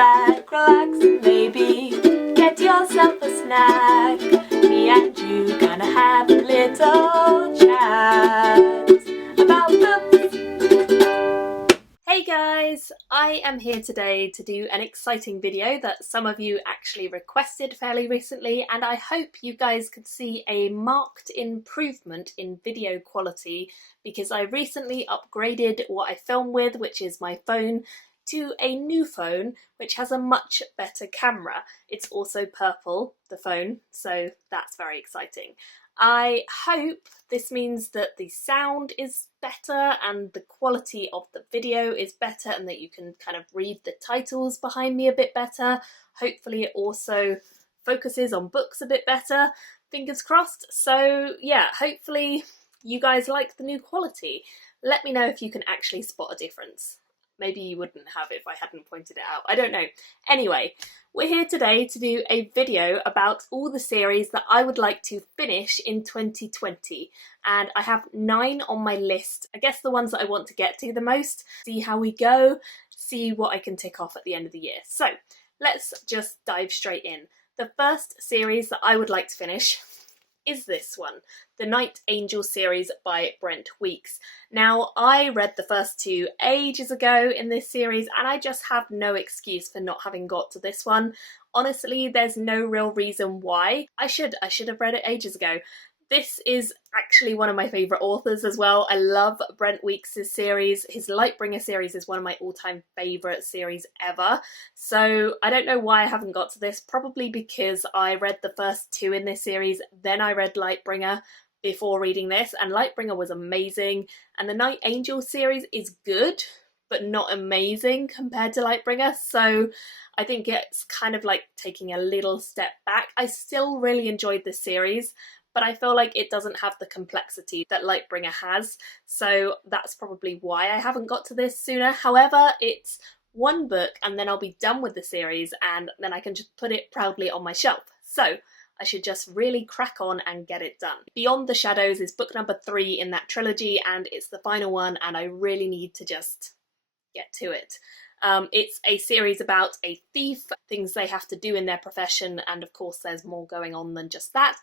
back, relax, and maybe get yourself a snack. Me and you gonna have a little chat about books. Hey guys, I am here today to do an exciting video that some of you actually requested fairly recently, and I hope you guys could see a marked improvement in video quality because I recently upgraded what I film with, which is my phone, to a new phone which has a much better camera. It's also purple, the phone, so that's very exciting. I hope this means that the sound is better and the quality of the video is better and that you can kind of read the titles behind me a bit better. Hopefully it also focuses on books a bit better, fingers crossed. So yeah, hopefully you guys like the new quality. Let me know if you can actually spot a difference. Maybe you wouldn't have if I hadn't pointed it out. I don't know. Anyway, we're here today to do a video about all the series that I would like to finish in 2020. And I have 9 on my list. I guess the ones that I want to get to the most. See how we go. See what I can tick off at the end of the year. So let's just dive straight in. The first series that I would like to finish is this one, the Night Angel series by Brent Weeks. Now, I read the first 2 ages ago in this series and I just have no excuse for not having got to this one. Honestly, there's no real reason why. I should have read it ages ago. This is actually one of my favourite authors as well. I love Brent Weeks' series. His Lightbringer series is one of my all-time favourite series ever. So I don't know why I haven't got to this. Probably because I read the first 2 in this series, then I read Lightbringer before reading this, and Lightbringer was amazing. And the Night Angel series is good, but not amazing compared to Lightbringer. So I think it's kind of like taking a little step back. I still really enjoyed this series, but I feel like it doesn't have the complexity that Lightbringer has, so that's probably why I haven't got to this sooner. However, it's one book and then I'll be done with the series and then I can just put it proudly on my shelf. So I should just really crack on and get it done. Beyond the Shadows is book number 3 in that trilogy and it's the final one and I really need to just get to it. It's a series about a thief, things they have to do in their profession, and of course there's more going on than just that.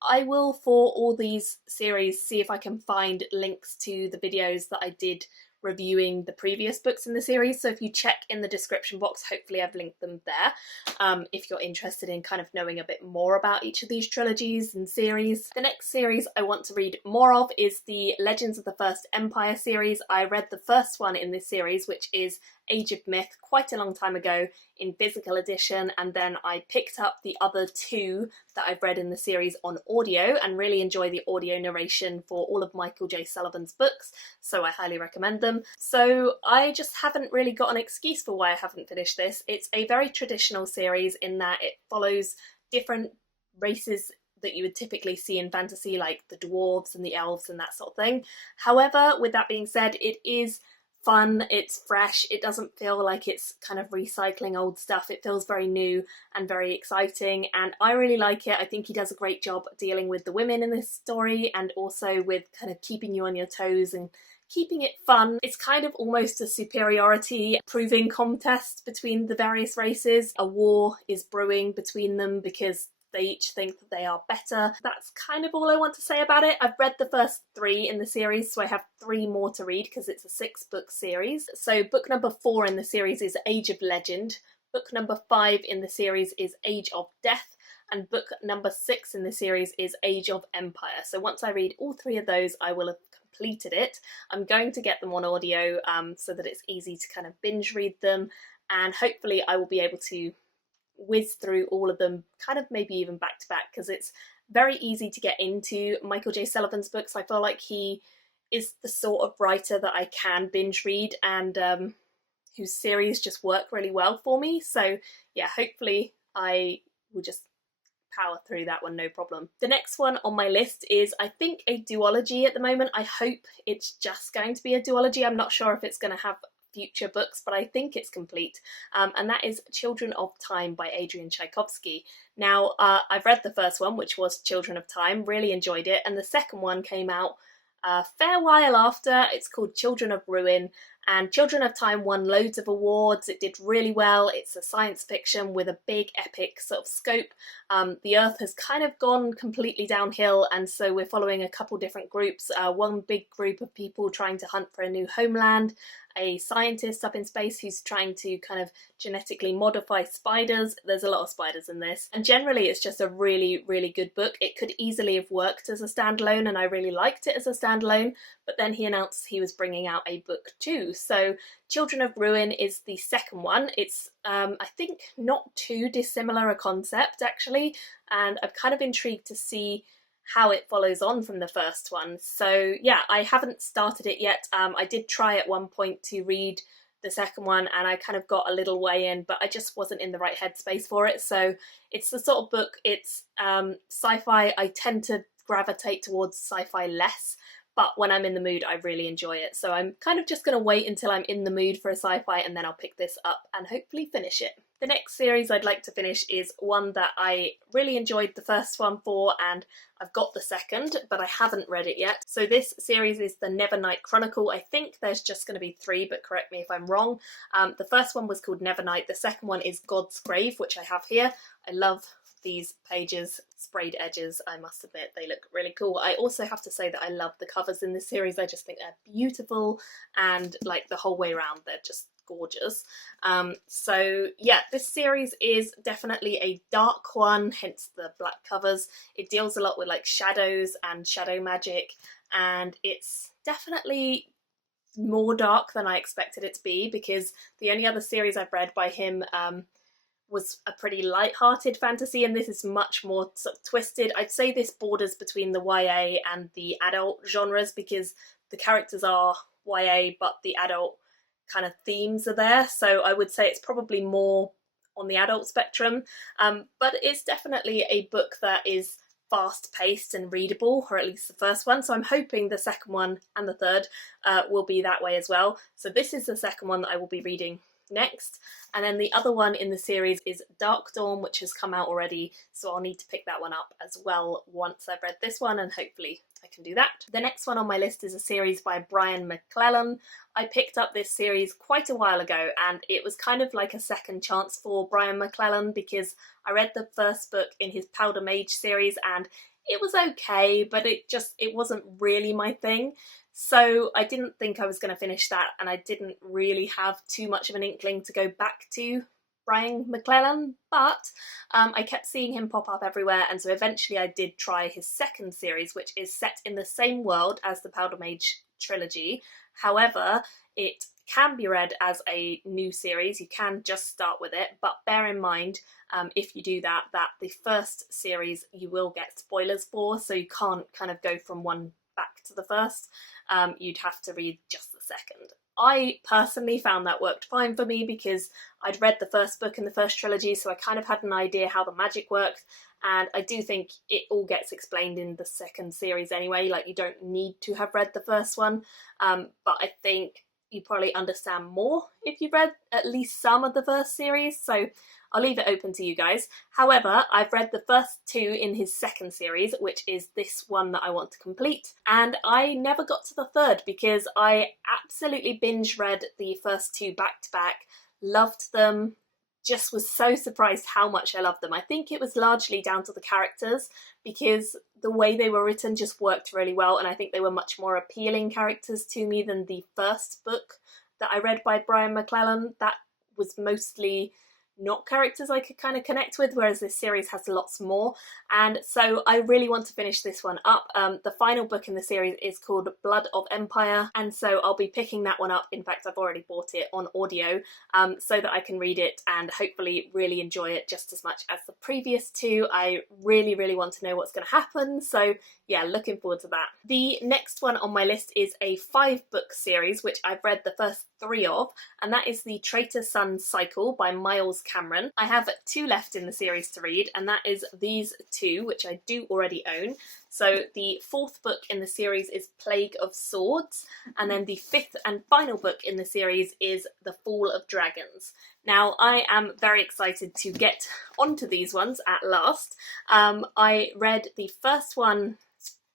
I will, for all these series, see if I can find links to the videos that I did reviewing the previous books in the series, so if you check in the description box, hopefully I've linked them there, if you're interested in kind of knowing a bit more about each of these trilogies and series. The next series I want to read more of is the Legends of the First Empire series. I read the first one in this series, which is Age of Myth, quite a long time ago in physical edition, and then I picked up the other 2 that I've read in the series on audio and really enjoy the audio narration for all of Michael J. Sullivan's books, so I highly recommend them. So I just haven't really got an excuse for why I haven't finished this. It's a very traditional series in that it follows different races that you would typically see in fantasy, like the dwarves and the elves and that sort of thing. However, with that being said, it is fun, it's fresh, it doesn't feel like it's kind of recycling old stuff. It feels very new and very exciting and I really like it. I think he does a great job dealing with the women in this story and also with kind of keeping you on your toes and keeping it fun. It's kind of almost a superiority proving contest between the various races. A war is brewing between them because they each think that they are better. That's kind of all I want to say about it. I've read the first 3 in the series, so I have 3 more to read because it's a 6-book series. So book number 4 in the series is Age of Legend, book number 5 in the series is Age of Death, and book number 6 in the series is Age of Empire. So once I read all 3 of those, I will have completed it. I'm going to get them on audio so that it's easy to kind of binge read them, and hopefully I will be able to whiz through all of them, kind of maybe even back to back, because it's very easy to get into Michael J. Sullivan's books. I feel like he is the sort of writer that I can binge read and whose series just work really well for me. So yeah, hopefully I will just power through that one, no problem. The next one on my list is, I think, a duology at the moment. I hope it's just going to be a duology. I'm not sure if it's going to have future books, but I think it's complete, and that is Children of Time by Adrian Tchaikovsky. Now, I've read the first one, which was Children of Time, really enjoyed it, and the second one came out a fair while after. It's called Children of Ruin, And Children of Time won loads of awards. It did really well. It's a science fiction with a big epic sort of scope. The Earth has kind of gone completely downhill, and so we're following a couple different groups. One big group of people trying to hunt for a new homeland, a scientist up in space who's trying to kind of genetically modify spiders. There's a lot of spiders in this. And generally it's just a really, really good book. It could easily have worked as a standalone, and I really liked it as a standalone, but then he announced he was bringing out a book too. So Children of Ruin is the second one. It's, I think, not too dissimilar a concept actually, and I'm kind of intrigued to see how it follows on from the first one. So yeah, I haven't started it yet. I did try at one point to read the second one and I kind of got a little way in, but I just wasn't in the right headspace for it. So it's the sort of book, it's sci-fi. I tend to gravitate towards sci-fi less, but when I'm in the mood I really enjoy it. So I'm kind of just going to wait until I'm in the mood for a sci-fi and then I'll pick this up and hopefully finish it. The next series I'd like to finish is one that I really enjoyed the first one for, and I've got the second, but I haven't read it yet. So this series is the Nevernight Chronicle. I think there's just going to be 3, but correct me if I'm wrong. The first one was called Nevernight. The second one is God's Grave, which I have here. I love these pages, sprayed edges, I must admit, they look really cool. I also have to say that I love the covers in this series. I just think they're beautiful, and like the whole way around they're just gorgeous. So yeah, this series is definitely a dark one, hence the black covers. It deals a lot with like shadows and shadow magic, and it's definitely more dark than I expected it to be, because the only other series I've read by him was a pretty light-hearted fantasy, and this is much more sort of twisted. I'd say this borders between the YA and the adult genres, because the characters are YA but the adult kind of themes are there, so I would say it's probably more on the adult spectrum, but it's definitely a book that is fast-paced and readable, or at least the first one, so I'm hoping the second one and the third will be that way as well. So this is the second one that I will be reading next, and then the other one in the series is Dark Dawn, which has come out already, so I'll need to pick that one up as well once I've read this one, and hopefully I can do that. The next one on my list is a series by Brian McClellan. I picked up this series quite a while ago, and it was kind of like a second chance for Brian McClellan, because I read the first book in his Powder Mage series and it was okay, but it wasn't really my thing. So I didn't think I was going to finish that, and I didn't really have too much of an inkling to go back to Brian McClellan, but I kept seeing him pop up everywhere, and so eventually I did try his second series, which is set in the same world as the Powder Mage trilogy. However, it can be read as a new series. You can just start with it, but bear in mind, if you do that, that the first series you will get spoilers for, so you can't kind of go from one back to the first. You'd have to read just the second. I personally found that worked fine for me, because I'd read the first book in the first trilogy, so I kind of had an idea how the magic worked, and I do think it all gets explained in the second series anyway. Like, you don't need to have read the first one, but I think you probably understand more if you've read at least some of the first series, so I'll leave it open to you guys. However, I've read the first 2 in his second series, which is this one that I want to complete, and I never got to the third because I absolutely binge read the first 2 back to back, loved them, just was so surprised how much I loved them. I think it was largely down to the characters, because the way they were written just worked really well, and I think they were much more appealing characters to me than the first book that I read by Brian McClellan. That was mostly not characters I could kind of connect with, whereas this series has lots more, and so I really want to finish this one up. The final book in the series is called Blood of Empire, and so I'll be picking that one up. In fact, I've already bought it on audio, so that I can read it and hopefully really enjoy it just as much as the previous 2. I really want to know what's going to happen, so yeah, looking forward to that. The next one on my list is a 5-book series, which I've read the first 3 of, and that is the Traitor Son Cycle by Miles Cameron. I have 2 left in the series to read, and that is these 2, which I do already own. So the 4th book in the series is Plague of Swords, and then the 5th and final book in the series is The Fall of Dragons. Now, I am very excited to get onto these ones at last. I read the first one,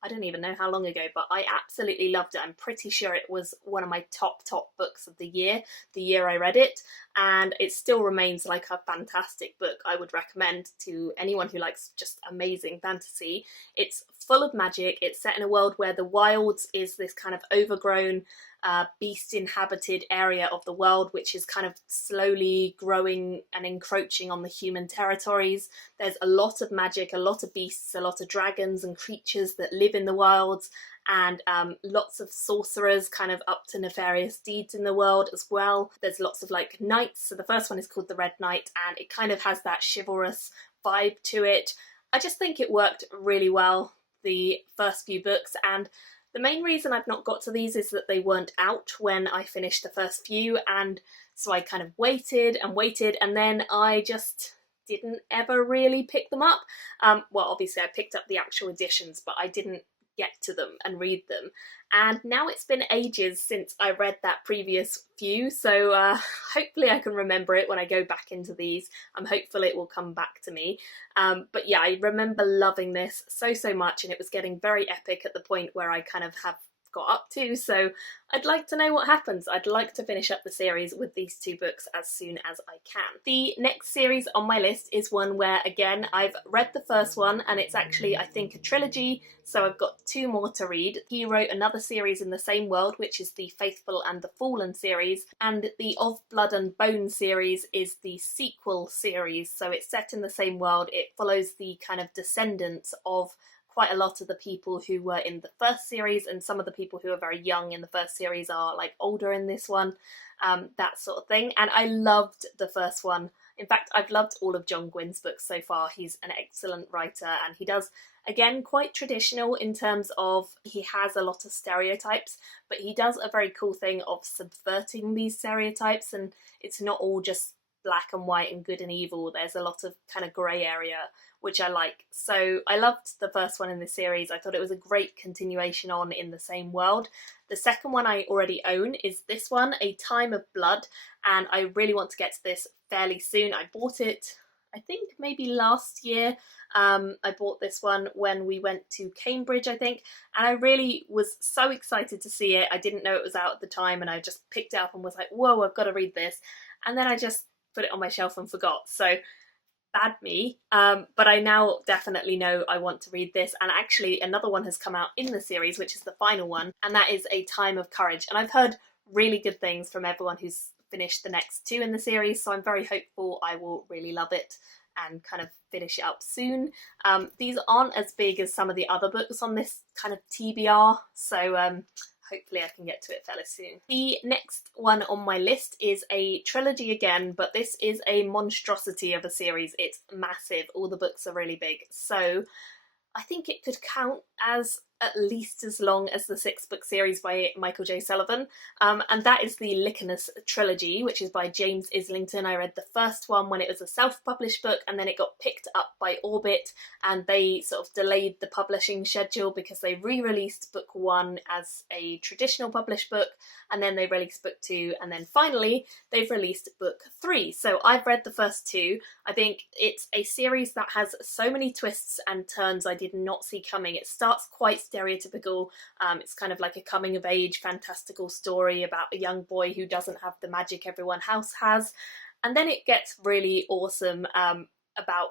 I don't even know how long ago, but I absolutely loved it. I'm pretty sure it was one of my top books of the year I read it, and it still remains like a fantastic book. I would recommend to anyone who likes just amazing fantasy. It's full of magic. It's set in a world where the wilds is this kind of overgrown beast inhabited area of the world, which is kind of slowly growing and encroaching on the human territories. There's a lot of magic, a lot of beasts, a lot of dragons and creatures that live in the wilds, and lots of sorcerers kind of up to nefarious deeds in the world as well. There's lots of like knights. So the first one is called the Red Knight, and it kind of has that chivalrous vibe to it. I just think it worked really well, the first few books, and the main reason I've not got to these is that they weren't out when I finished the first few, and so I kind of waited, and then I just didn't ever really pick them up. Well, obviously I picked up the actual editions, but I didn't get to them and read them. And now it's been ages since I read that previous few, so hopefully I can remember it when I go back into these. I'm hopeful it will come back to me. But yeah, I remember loving this so much, and it was getting very epic at the point where I kind of have got up to, so I'd like to know what happens. I'd like to finish up the series with these two books as soon as I can. The next series on my list is one where, again, I've read the first one, and it's actually, I think, a trilogy, so I've got two more to read. He wrote another series in the same world, which is the Faithful and the Fallen series, and the Of Blood and Bone series is the sequel series, so it's set in the same world. It follows the kind of descendants of quite a lot of the people who were in the first series, and some of the people who are very young in the first series are like older in this one, that sort of thing. And I loved the first one. In fact, I've loved all of John Gwynne's books so far. He's an excellent writer, and he does, again, quite traditional in terms of he has a lot of stereotypes, but he does a very cool thing of subverting these stereotypes, and it's not all just black and white and good and evil. There's a lot of kind of grey area, which I like. So I loved the first one in the series. I thought it was a great continuation on in the same world. The second one I already own is this one, A Time of Blood, and I really want to get to this fairly soon. I bought it, I think, maybe last year. I bought this one when we went to Cambridge, I think, and I really was so excited to see it. I didn't know it was out at the time, and I just picked it up and was like, whoa, I've got to read this. And then I just put it on my shelf and forgot. So bad me, but I now definitely know I want to read this, and actually another one has come out in the series, which is the final one, and that is A Time of Courage, and I've heard really good things from everyone who's finished the next two in the series, so I'm very hopeful I will really love it and kind of finish it up soon. These aren't as big as some of the other books on this kind of TBR, so hopefully I can get to it fairly soon. The next one on my list is a trilogy again, but this is a monstrosity of a series. It's massive. All the books are really big. So I think it could count as at least as long as the 6-book series by Michael J. Sullivan, and that is the Licanius trilogy, which is by James Islington. I read the first one when it was a self-published book, and then it got picked up by Orbit, and they sort of delayed the publishing schedule because they re-released book 1 as a traditional published book, and then they released book 2, and then finally they've released book 3. So I've read the first 2. I think it's a series that has so many twists and turns I did not see coming. It starts quite stereotypical. It's kind of like a coming of age fantastical story about a young boy who doesn't have the magic everyone else has, and then it gets really awesome. About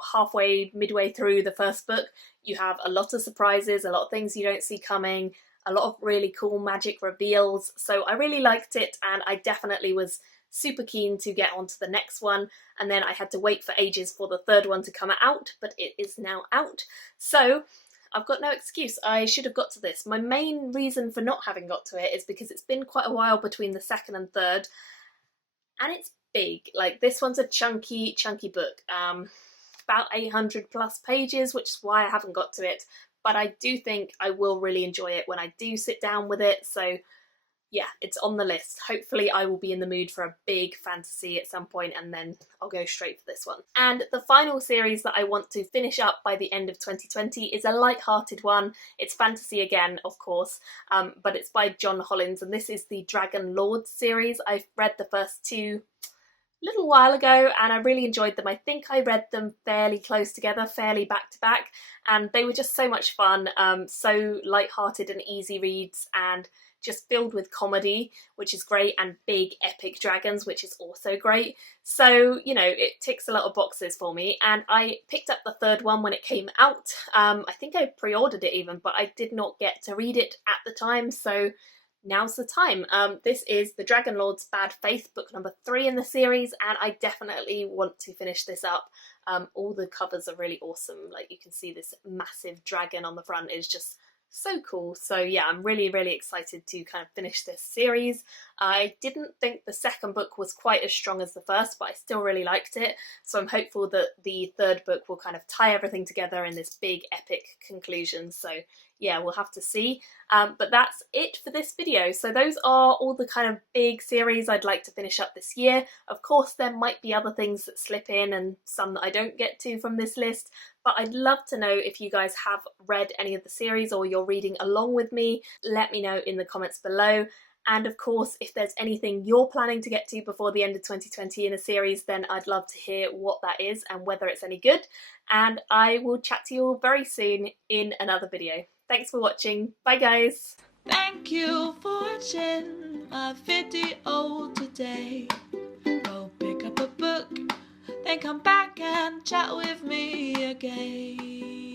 midway through the first book, you have a lot of surprises, a lot of things you don't see coming, a lot of really cool magic reveals. So I really liked it, and I definitely was super keen to get on to the next one, and then I had to wait for ages for the third one to come out, but it is now out. So I've got no excuse. I should have got to this. My main reason for not having got to it is because it's been quite a while between the second and third, and it's big. Like, this one's a chunky book. About 800 plus pages, which is why I haven't got to it, but I do think I will really enjoy it when I do sit down with it. So yeah, it's on the list. Hopefully I will be in the mood for a big fantasy at some point, and then I'll go straight for this one. And the final series that I want to finish up by the end of 2020 is a light-hearted one. It's fantasy again, of course, but it's by John Hollins, and this is the Dragon Lord series. I've read the first 2 little while ago and I really enjoyed them. I think I read them fairly close together, fairly back to back, and they were just so much fun, so light-hearted and easy reads, and just filled with comedy, which is great, and big epic dragons, which is also great. So, you know, it ticks a lot of boxes for me, and I picked up the third one when it came out. I think I pre-ordered it even, but I did not get to read it at the time, so now's the time. This is The Dragon Lord's Bad Faith, book number 3 in the series, and I definitely want to finish this up. All the covers are really awesome. Like, you can see this massive dragon on the front is just so cool. So yeah, I'm really, really excited to kind of finish this series. I didn't think the second book was quite as strong as the first, but I still really liked it. So I'm hopeful that the third book will kind of tie everything together in this big epic conclusion. So yeah, we'll have to see. But that's it for this video. So those are all the kind of big series I'd like to finish up this year. Of course, there might be other things that slip in and some that I don't get to from this list, but I'd love to know if you guys have read any of the series or you're reading along with me. Let me know in the comments below. And of course, if there's anything you're planning to get to before the end of 2020 in a series, then I'd love to hear what that is and whether it's any good. And I will chat to you all very soon in another video. Thanks for watching. Bye guys. Thank you for watching my video today. Go pick up a book, then come back and chat with me again.